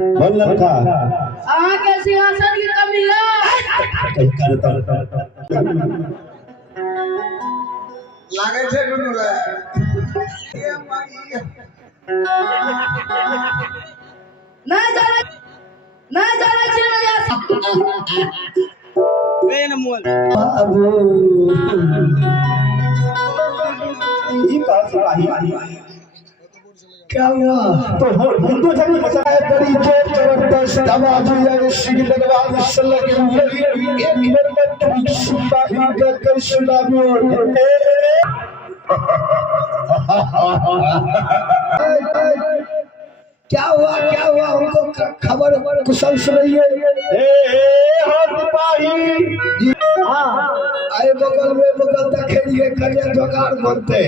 बोलन का आहाँ के सिंहासन की कमी है। कहीं करता लागे छे दुनु रे ये माई ना जाने चिड़िया ए न मोल बाबू ये कहां से आई क्या हुआ तो हिंदू जगह बचाए बड़ी जोर जबरदस्त आवाज हुई श्री भगवान सल्लल्लाहु अलैहि एक मिनट में तुम सुनता ही कर सुनाओ क्या हुआ हमको खबर कुशल सुनाइए हाँ सिपाही हाँ आए बगल में बगल तक खेलिए कन्या जोगाड़ बनते